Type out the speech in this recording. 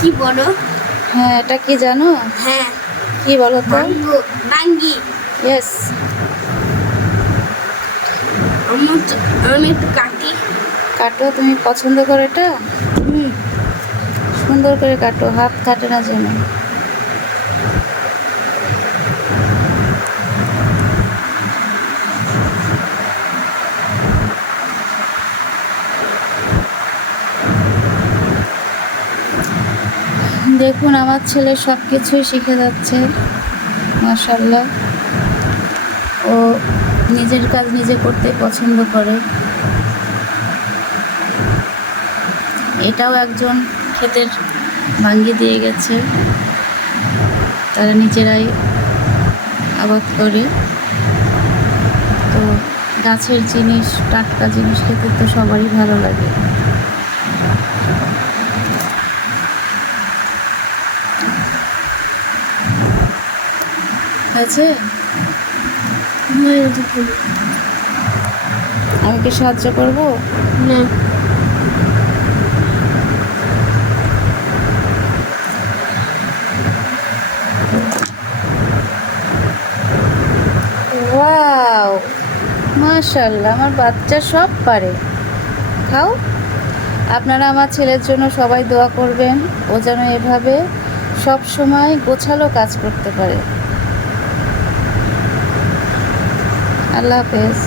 কি বলো? হ্যাঁ এটা কি জানো? হ্যাঁ। কি বলো তো? বাঙ্গি ইয়েস আমি একটু কাটি। কাটো তুমি পছন্দ করো এটা? হুম। সুন্দর করে কাটো হাত কাটে না যেন। দেখুন, আমার ছেলে সব কিছুই শিখে যাচ্ছে মাশাল্লাহ ও নিজের কাজ নিজে করতে পছন্দ করে। এটাও একজন ক্ষেতের ভাঙ্গি দিয়ে গেছে। তারা নিজেরাই আবাদ করে। তো গাছের জিনিস, টাটকা জিনিস খেতে তো সবারই ভালো লাগে। আছে? আমি কি সাহায্য করব? না। মাশাল্লাহ আমার বাচ্চা সব পারে। খাও। আপনারা আমার ছেলের জন্য সবাই দোয়া করবেন। ও যেন এভাবে সব সময় গোছালো কাজ করতে পারে আল্লাহ হাফেজ আল্লাহ হাফেজ।